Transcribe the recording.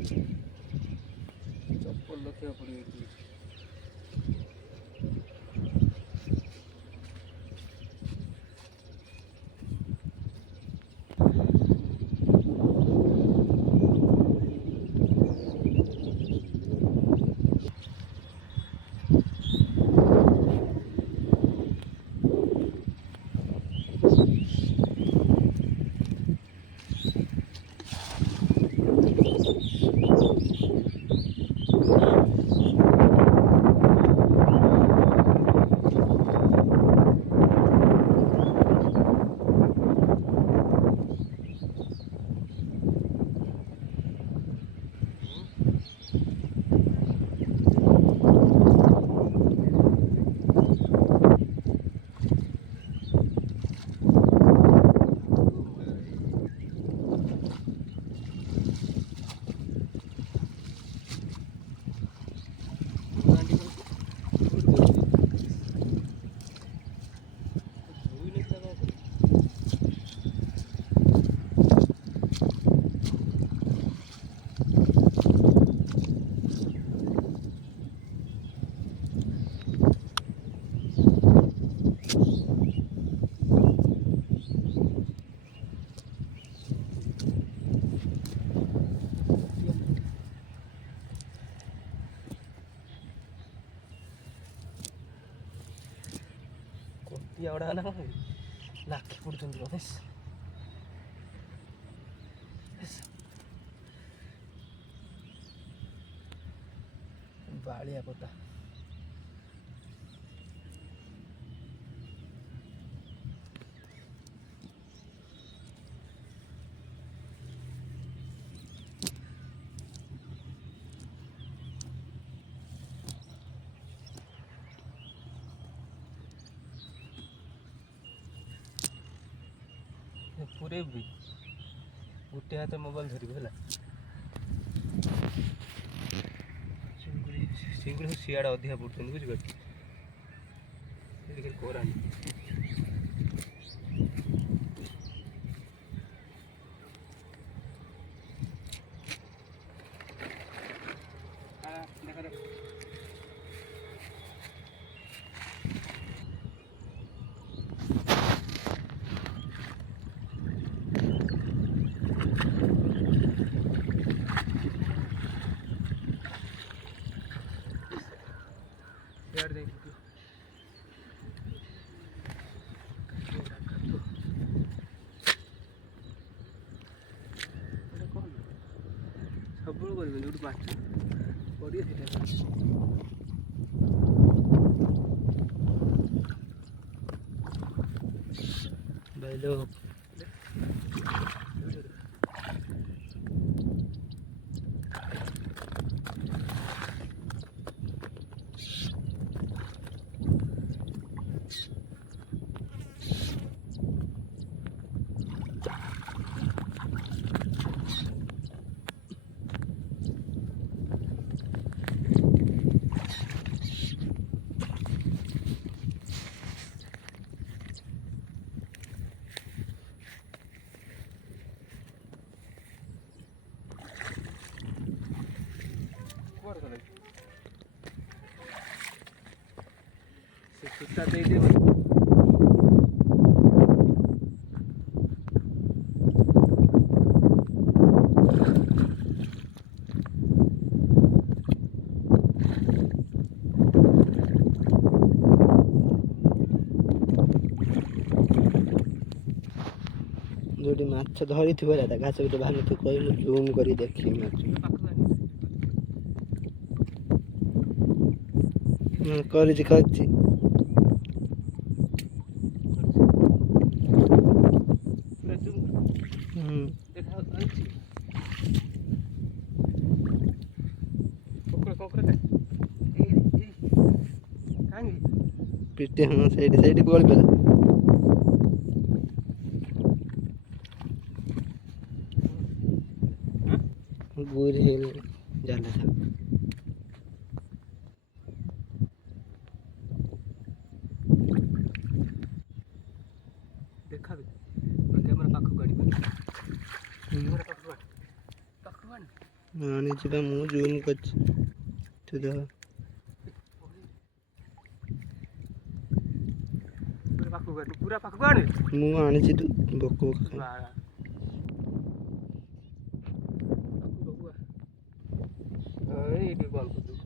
ଚପଲ ରଖିବାକୁ ପଡ଼ିବ ଏଠି। Ahora no, la que por dentro es. Vale, a botar. पूरे भी गोटे हाथ मोबाइल धरब है सिंगुड़ी सियाड़ा अधिका पड़ते बुझीपार करानी सब कर जो माछ पड़े बैलो सूता दे दे जो माछ धरी थी घास गोटे बाहर तू कह जूम कर देखी कर पिटे हाँ साइड साइड बॉल पे गुर हिल जाला था देखा कैमरा पाखक गाड़ी कैमरा पाखक ଆଣିଛି ବା ମୁଁ ଜୁମ୍ କରିଛି ତୁ ଦେହ ପୁରା ପାଖକୁ ଆଣେ ମୁଁ ଆଣିଛି ତୁ ବକ ଏଇଠି ବଲ୍ କରିଦେବୁ